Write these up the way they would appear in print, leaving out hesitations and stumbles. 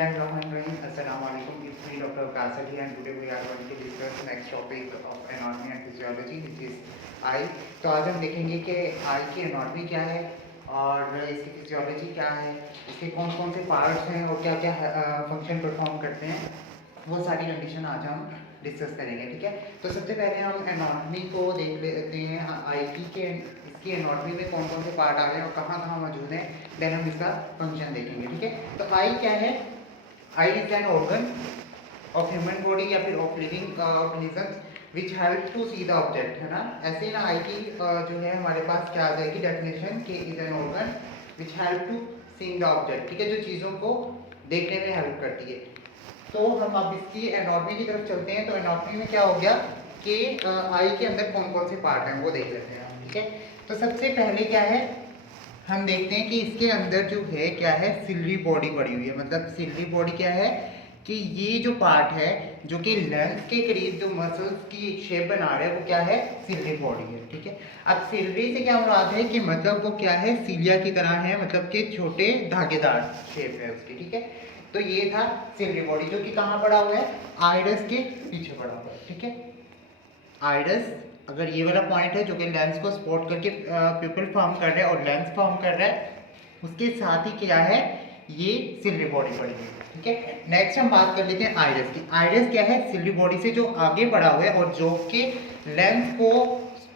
Assalamualaikum. It's me, Dr. Kasadi, and today we are going to discuss next topic of anatomy and physiology, which is eye. तो आज हम देखेंगे कि आई की anatomy क्या है और इसकी फिजियोलॉजी क्या है, इसके कौन कौन से पार्ट्स हैं और क्या क्या फंक्शन परफॉर्म करते हैं, वो सारी कंडीशन आज हम डिस्कस करेंगे। ठीक है, तो सबसे पहले हम एनाटॉमी को देख लेते हैं आई की इसकी एनाटॉमी में कौन कौन से पार्ट आ रहे हैं और कहाँ कहाँ मौजूद हैं, देन हम इसका फंक्शन देखेंगे। ठीक है, तो आई क्या है? Eye is an organ of human body या फिर of living organisms which help to see the object, है ना। ऐसे ना आई की जो है हमारे पास क्या आ जाएगी डेफिनेशन कि is an organ which help to seeing the object. ठीक है, जो चीज़ों को देखने में हेल्प करती है। तो हम अब इसकी एनाटॉमी की तरफ चलते हैं। तो एनाटॉमी में क्या हो गया कि आई के अंदर कौन कौन से पार्ट हैं वो देख लेते हैं। ठीक है, तो सबसे पहले क्या है, हम देखते हैं कि इसके अंदर जो है क्या है, सिलरी बॉडी पड़ी हुई है। मतलब सिलरी बॉडी क्या है कि ये जो पार्ट है जो कि लेंस के करीब जो मसल्स की शेप बना रहा है वो क्या है, सिलरी बॉडी है। ठीक है, अब सिलरी से क्या मुराद है कि मतलब वो क्या है, सीलिया की तरह है, मतलब कि छोटे धागेदार शेप है उसकी। ठीक है, तो ये था सिलरी बॉडी जो कि कहाँ पड़ा हुआ है, आइरस के पीछे पड़ा हुआ है। ठीक है, आइरस अगर ये वाला पॉइंट है जो कि लेंस को सपोर्ट करके प्यूपिल फॉर्म कर रहा है और लेंस फॉर्म कर रहा है, उसके साथ ही क्या है, ये सिलरी बॉडी पड़ी हुई है। ठीक है, नेक्स्ट हम बात कर लेते हैं आइरस की। आइरस क्या है, सिलरी बॉडी से जो आगे बढ़ा हुआ है और जो कि लेंस को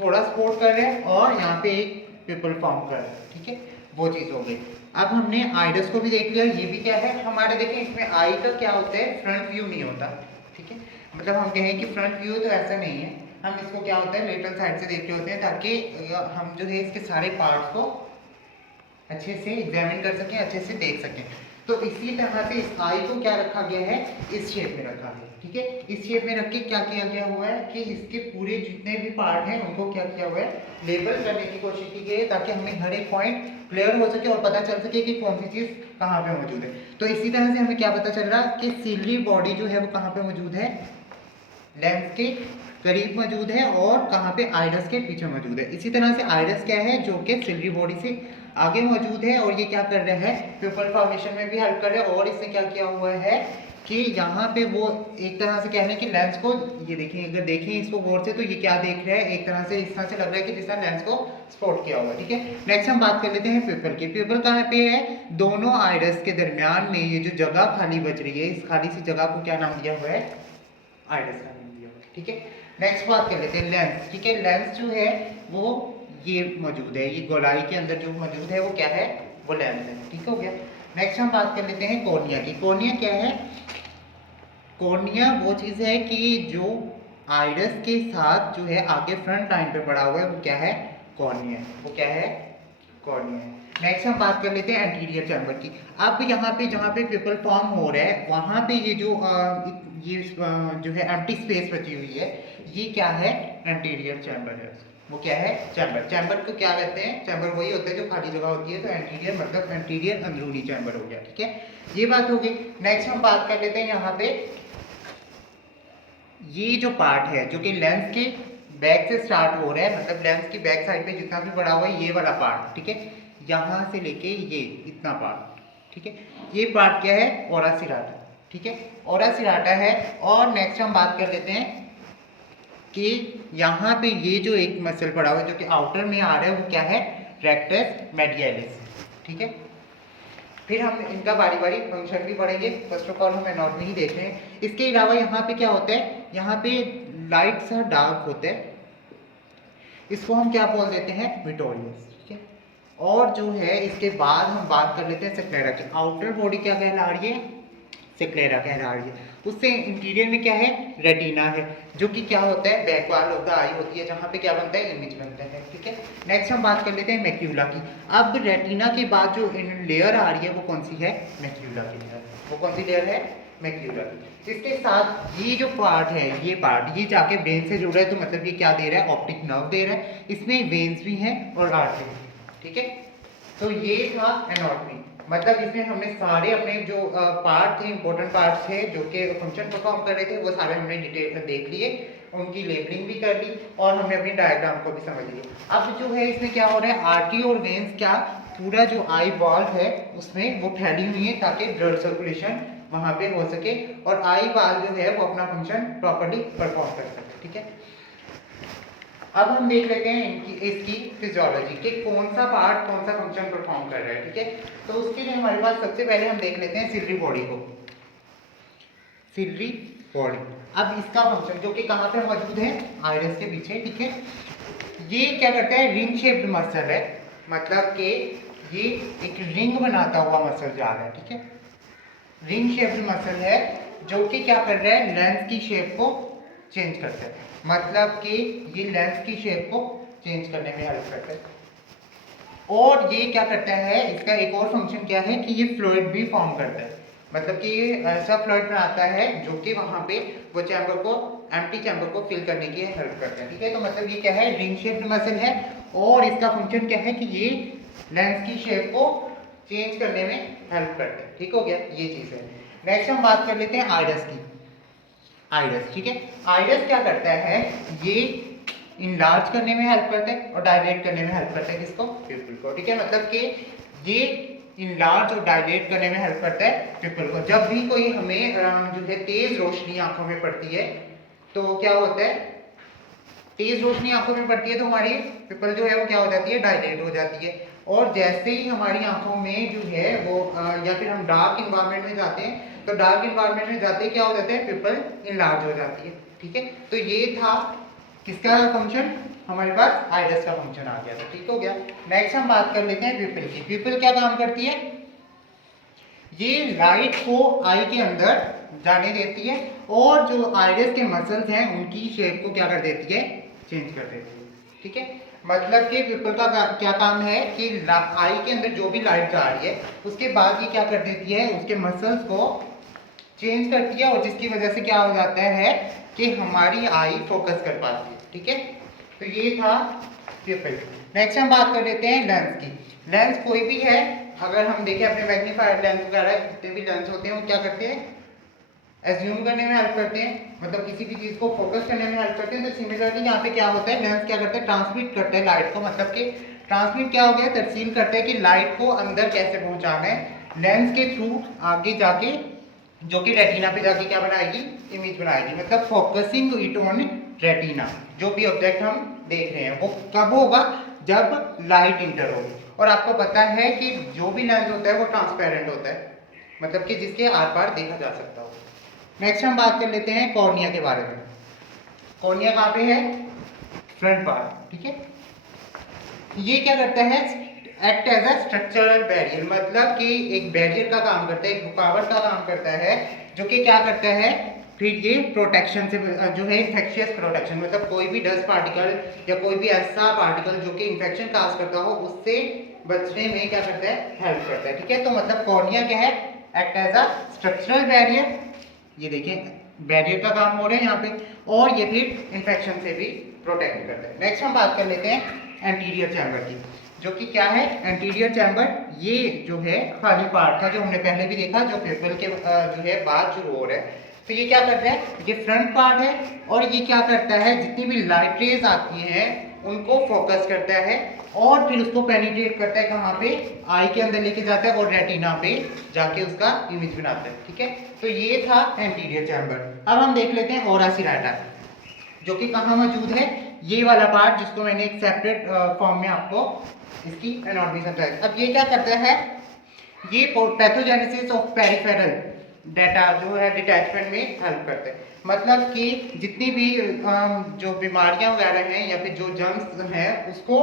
थोड़ा सपोर्ट कर रहा है और यहाँ पे एक प्यूपिल फॉर्म कर रहा है। ठीक है, वो चीज़ हो गई। अब हमने आइरस को भी देख लिया, ये भी क्या है हमारे, देखें इसमें आई का क्या होता है, फ्रंट व्यू नहीं होता। ठीक है, मतलब हम कहें कि फ्रंट व्यू तो ऐसा नहीं है, हम इसको क्या होता है लेटरल साइड से देख रहे होते हैं ताकि हम जो है इसके सारे पार्ट्स को अच्छे से एग्जामिन कर सकें, अच्छे से देख सकें। तो इसी तरह से इस आई को क्या रखा गया है, इस शेप में रखा गया है। ठीक है, इस शेप में रख के क्या किया गया हुआ है कि इसके पूरे जितने भी पार्ट हैं उनको क्या किया हुआ है, लेबल करने की कोशिश की गई है ताकि हमें हर एक पॉइंट क्लियर हो सके और पता चल सके कि कौन सी चीज़ कहाँ पे मौजूद है। तो इसी तरह से हमें क्या पता चल रहा है कि सिलरी बॉडी जो है वो कहाँ पे मौजूद है, लेंस के करीब मौजूद है और कहाँ पे, आइरस के पीछे मौजूद है। इसी तरह से आइरस क्या है जो कि सिलरी बॉडी से आगे मौजूद है और ये क्या कर रहा है, प्यूपल फॉर्मेशन में भी हेल्प कर रहा है। और इससे क्या किया हुआ है कि यहाँ पे वो एक तरह से कहने कि लेंस को, ये देखें अगर देखें इसको गौर से तो ये क्या देख रहा है, एक तरह से इस तरह से लग रहा है कि जिस तरह लेंस को सपोर्ट किया हुआ है। ठीक है, नेक्स्ट हम बात कर लेते हैं प्यूपल की। प्यूपल कहाँ पे है, दोनों आइरस के दरमियान में ये जो जगह खाली बच रही है, इस खाली सी जगह को क्या नाम दिया हुआ है, आइरस का नाम दिया हुआ है। ठीक है, नेक्स्ट बात कर लेते हैं लेंस। ठीक है, लेंस जो है वो ये मौजूद है, ये गोलाई के अंदर जो मौजूद है वो क्या है, वो लेंस है। ठीक हो गया, नेक्स्ट हम बात कर लेते हैं कॉर्निया की। कॉर्निया क्या है, कॉर्निया वो चीज़ है कि जो आइरस के साथ जो है आगे फ्रंट लाइन पे पड़ा हुआ है वो क्या है, कॉर्निया। वो क्या है, कॉर्निया है। नेक्स्ट हम बात कर लेते हैं एंटीरियर चैम्बर की। अब यहाँ पे जहाँ पे प्यूपल फॉर्म हो रहा है वहाँ पे ये जो जो है एम्प्टी स्पेस बची हुई है, ये क्या है, एंटीरियर चैम्बर है। वो क्या है, चैम्बर। चैम्बर को क्या कहते हैं, चैम्बर वही होता है जो खाली जगह होती है, तो एंटीरियर मतलब एंटीरियर अंदरूनी चैम्बर हो गया। ठीक है, ये बात हो गई। नेक्स्ट हम बात कर लेते हैं यहाँ पे ये जो पार्ट है जो कि लेंस के बैक से स्टार्ट हो रहा है, मतलब लेंस की बैक साइड पे जितना भी बड़ा हुआ है ये वाला पार्ट। ठीक है, यहाँ से लेके ये इतना पार्ट। ठीक है, ये पार्ट क्या है, ओरा सिराटा। ठीक है, ओरा सिराटा है। और नेक्स्ट हम बात कर लेते हैं कि यहाँ पे ये जो एक मसल पड़ा हुआ है जो कि आउटर में आ रहा है वो क्या है, रेक्टस मेडियलिस। ठीक है, फिर हम इनका बारी बारी फंक्शन भी पढ़ेंगे। फर्स्ट ऑफ ऑल हम एनाटॉमी ही देख रहे हैं। इसके अलावा यहाँ पे क्या होता है, यहाँ पे लाइट सा डार्क होता है, इसको हम क्या बोल देते हैं, विटोरियस। ठीक है, और जो है इसके बाद हम बात कर लेते हैं सेक्लेरा की। आउटर बॉडी क्या कहला रही है, सेक्लेरा कहला रही है। उससे इंटीरियर में क्या है, रेटिना है, जो कि क्या होता है, बैक वाल ऑफ द आई होती है, जहाँ पे क्या बनता है, इमेज बनता है। ठीक है, नेक्स्ट हम बात कर लेते हैं मैक्यूला की। अब रेटिना के बाद जो लेयर आ रही है वो कौन सी है, मैक्यूला की लेयर। वो कौन सी लेयर है, मैक्यूला की। इसके साथ ये जो पार्ट है, ये पार्ट ये जाके ब्रेन से जुड़ रहा है, तो मतलब ये क्या दे रहा है, ऑप्टिक नर्व दे रहा है। इसमें वेन्स भी हैं और आर्टरी भी। ठीक है, तो ये था एनाटॉमी। मतलब इसमें हमने सारे अपने जो पार्ट थे, इंपॉर्टेंट पार्ट्स थे जो कि फंक्शन परफॉर्म कर रहे थे, वो सारे हमने डिटेल देख लिए, उनकी लेबलिंग भी कर ली और हमने अपनी डायग्राम को भी समझ लिया। अब जो है इसमें क्या हो रहा है, आर्टरी और वेन्स क्या पूरा जो आई वॉल है उसमें वो फैली हुई है ताकि ब्लड सर्कुलेशन वहाँ पे हो सके और आई बाल जो है वो अपना फंक्शन प्रॉपर्ली परफॉर्म कर सके। ठीक है, अब हम देख लेते हैं इसकी फिजियोलॉजी के कौन सा पार्ट कौन सा फंक्शन परफॉर्म कर रहा है। ठीक है, तो उसके लिए हमारे पास सबसे पहले हम देख लेते हैं सिलरी बॉडी को। सिलरी बॉडी, अब इसका फंक्शन जो कि कहाँ पे मौजूद है, आइरिस के पीछे। ठीक है, ये क्या करता है, रिंग शेप्ड मसल है, मतलब कि ये एक रिंग बनाता हुआ मसल जा रहा है। ठीक है, रिंग शेप्ड मसल है जो कि क्या कर रहा है, लेंस की शेप को चेंज करता है, मतलब कि ये लेंस की शेप को चेंज करने में हेल्प करता है। और ये क्या करता है, इसका एक और फंक्शन क्या है कि ये फ्लूइड भी फॉर्म करता है, मतलब कि ये ऐसा फ्लूइड बनाता है जो कि वहाँ पे वो चैम्बर को, एम्प्टी चैम्बर को फिल करने की हेल्प करता है। ठीक है, तो मतलब ये क्या है, रिंग शेप्ड मसल है और इसका फंक्शन क्या है कि ये लेंस की शेप को चेंज करने में हेल्प करता है। ठीक हो गया, ये चीज़ है। नेक्स्ट हम बात कर लेते हैं आइरस की। आइरस, ठीक है, आइरस क्या करता है, ये इनलार्ज करने में हेल्प करता है और डायलेट करने में हेल्प करता है, किसको, पिupil को। ठीक है, मतलब कि ये इनलार्ज और डायलेट करने में हेल्प करता है पिupil को। जब भी कोई हमें जो है तेज रोशनी आंखों में पड़ती है तो क्या होता है, तेज रोशनी आंखों में पड़ती है तो हमारी पिupil जो है वो क्या हो जाती है, डायलेट हो जाती है। और जैसे ही हमारी आंखों में जो है वो या फिर हम डार्क इन्वायरमेंट में जाते हैं तो डार्क इन्वायरमेंट में जाते ही क्या हो जाता है, पिupil इनलार्ज हो जाती है। ठीक है, तो ये था किसका फंक्शन, हमारे पास आइरस का फंक्शन आ गया था। ठीक हो गया, नेक्स्ट हम बात कर लेते हैं पिupil की। पिupil क्या काम करती है, ये लाइट को आई के अंदर जाने देती है और जो आइरिस के मसल्स हैं उनकी शेप को क्या कर देती है, चेंज कर देती है। ठीक है, मतलब कि पिupil का क्या काम है कि आई के अंदर जो भी लाइट जा रही है उसके बाद ये क्या कर देती है, उसके मसल्स को चेंज करती है और जिसकी वजह से क्या हो जाता है कि हमारी आई फोकस कर पाती है। ठीक है, तो ये था पिupil। नेक्स्ट हम बात कर लेते हैं लेंस की। लेंस कोई भी है, अगर हम देखें अपने मैग्नीफायर लेंस वगैरह जितने भी लेंस होते हैं वो क्या करते हैं, एज्यूम करने में हेल्प करते हैं, मतलब किसी भी चीज़ को फोकस करने में हेल्प करते हैं। तो सिमिलरली यहाँ पे क्या होता है, लेंस क्या करता है, ट्रांसमिट करता है लाइट को, मतलब कि ट्रांसमिट क्या हो गया, तरसील करता है कि लाइट को अंदर कैसे पहुँचाना है लेंस के थ्रू आगे जाके, जो कि रेटिना पे जाके क्या बनाएगी, इमेज बनाएगी, मतलब फोकसिंग इट ऑन रेटिना। जो भी ऑब्जेक्ट हम देख रहे हैं वो कब होगा, जब लाइट इंटर होगी। और आपको पता है कि जो भी लेंस होता है वो ट्रांसपेरेंट होता है, मतलब कि जिसके आर पार देखा जा सकता हो। नेक्स्ट हम बात कर लेते हैं कॉर्निया के बारे में। कॉर्निया कहाँ पे है, फ्रंट पार्ट। ठीक है, ये क्या करता है, act as a structural barrier, मतलब कि एक बैरियर का काम करता है, एक रुकावट का काम करता है, जो कि क्या करता है, फिर ये प्रोटेक्शन से जो है इन्फेक्शियस प्रोटेक्शन, मतलब कोई भी डस्ट पार्टिकल या कोई भी ऐसा पार्टिकल जो कि इन्फेक्शन काज करता हो उससे बचने में क्या करता है, हेल्प करता है। ठीक है, तो मतलब कॉर्निया क्या है, act as a structural barrier, ये देखिए बैरियर का काम हो रहा है यहाँ पे, और ये फिर इन्फेक्शन से भी प्रोटेक्ट करता है। नेक्स्ट हम बात कर लेते हैं एंटीरियर चैम्बर की, जो कि क्या है, एंटीरियर चैम्बर ये जो है खाली पार्ट था जो हमने पहले भी देखा, जो पिupil के जो है बाद शुरू हो रहा है। तो ये क्या कर रहा है, ये फ्रंट पार्ट है और ये क्या करता है, जितनी भी लाइट रेज आती हैं उनको फोकस करता है और फिर उसको पेनिट्रेट करता है कहाँ पे, आई के अंदर लेके जाता है और रेटिना पे जाके उसका इमेज बनाता है। ठीक है, तो ये था एंटीरियर चैम्बर। अब हम देख लेते हैं ओरा सिराटा, जो कि कहाँ मौजूद है, ये वाला पार्ट जिसको मैंने एक सेपरेट फॉर्म में आपको इसकी एनाटॉमी समझाई। अब ये क्या करता है, ये पैथोजेनेसिस ऑफ पेरिफेरल डाटा जो है डिटैचमेंट में हेल्प करते हैं, मतलब कि जितनी भी जो बीमारियां वगैरह हैं या फिर जो जर्म्स हैं उसको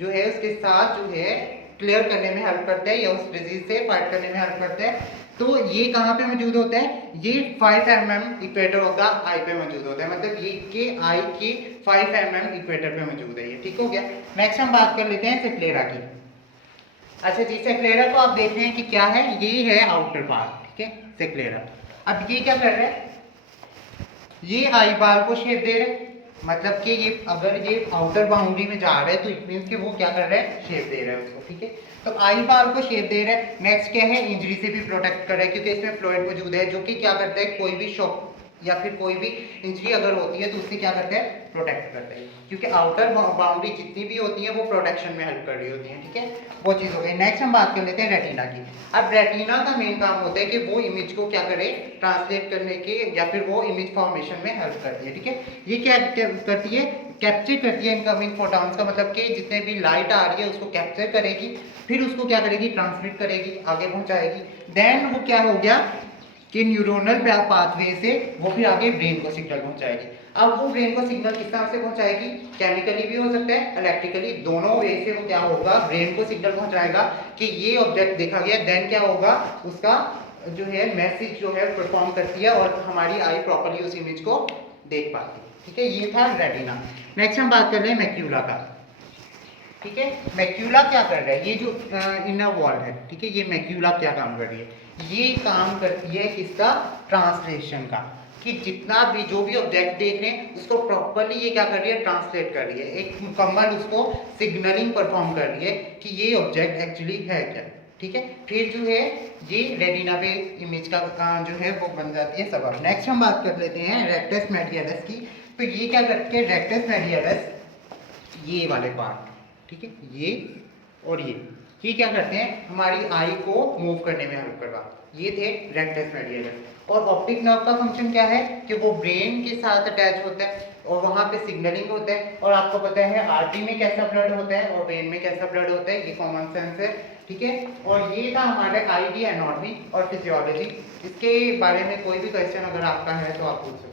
जो है उसके साथ जो है क्लियर करने में हेल्प करता है या उस डिजीज से फाइट करने में हेल्प करता है। तो ये कहाँ पे मौजूद होता है, ये 5 mm इक्वेटर ऑफ द आई पे मौजूद होता है, मतलब ये के आई के 5 mm इक्वेटर पे मौजूद है ये। ठीक हो गया, नेक्स्ट हम बात कर लेते हैं सेक्लेरा की। अच्छा जी, सेक्लेरा को आप देख रहे हैं कि क्या है, ये है आउटर पार्ट। ठीक है, सेक्लेरा। अब ये क्या कर रहा है, ये आई बाल को शेप दे रहा है, मतलब कि ये अगर ये आउटर बाउंड्री में जा रहा है तो इट मींस कि वो क्या कर रहा है, शेप दे रहा है उसको। ठीक है, तो आई बाल को शेप दे रहा है। नेक्स्ट क्या है, इंजरी से भी प्रोटेक्ट कर रहा है क्योंकि इसमें फ्लूइड मौजूद है जो कि क्या करता है, कोई भी शॉक या फिर कोई भी इंजरी अगर होती है तो उससे क्या करते हैं, प्रोटेक्ट करते हैं, क्योंकि आउटर बाउंड्री जितनी भी होती है वो प्रोटेक्शन में हेल्प कर रही होती है। ठीक है, वो चीज़ हो गई। नेक्स्ट हम बात कर लेते हैं रेटिना की। अब रेटिना का मेन काम होता है कि वो इमेज को क्या करे, ट्रांसलेट करने के या फिर वो इमेज फॉर्मेशन में हेल्प करती है। ठीक है, ये क्या करती है, कैप्चर करती है इनकमिंग फोटॉन्स का, मतलब कि जितने भी लाइट आ रही है उसको कैप्चर करेगी, फिर उसको क्या करेगी, ट्रांसमिट करेगी, आगे पहुंचाएगी। देन वो क्या हो गया कि न्यूरोनल पाथवे से वो फिर आगे ब्रेन को सिग्नल पहुंचाएगी। अब वो ब्रेन को सिग्नल किस तरह से पहुंचाएगी, केमिकली भी हो सकता है, इलेक्ट्रिकली, दोनों वे से वो क्या होगा, ब्रेन को सिग्नल पहुंचाएगा कि ये ऑब्जेक्ट देखा गया। देन क्या होगा, उसका जो है मैसेज जो है परफॉर्म करती है और हमारी आई प्रॉपर्ली उस इमेज को देख पाती है। ठीक है, ये था रेटिना। नेक्स्ट हम बात कर रहे हैं मैक्यूला का। ठीक है, मैक्यूला क्या कर रहा है, ये जो इनर वॉल है, ठीक है, ये मैक्यूला क्या काम कर रही है, ये काम करती है किसका, ट्रांसलेशन का, कि जितना भी जो भी ऑब्जेक्ट देख रहे हैं उसको प्रॉपर्ली ये क्या कर रही है, ट्रांसलेट कर रही है, एक मुकम्मल उसको सिग्नलिंग परफॉर्म कर रही है कि ये ऑब्जेक्ट एक्चुअली है क्या। ठीक है, फिर जो है ये रेटिना पे इमेज का जो है वो बन जाती है सबब। नेक्स्ट हम बात कर लेते हैं रेक्टस मेडियलस की। तो ये क्या करती है, रेक्टस मेडियलस, ये वाले पार्ट, ठीक है, ये और ये क्या करते हैं, हमारी आई को मूव करने में हेल्प करवा, ये थे रेक्टस मेडियलस। और ऑप्टिक नर्व का फंक्शन क्या है कि वो ब्रेन के साथ अटैच होता है और वहाँ पे सिग्नलिंग होता है। और आपको पता है आर्टरी में कैसा ब्लड होता है और वेन में कैसा ब्लड होता है, ये कॉमन सेंस है। ठीक है, और ये था हमारे आई की एनाटॉमी और फिजियोलॉजी। इसके बारे में कोई भी क्वेश्चन अगर आपका है तो आप पूछ सकते हैं।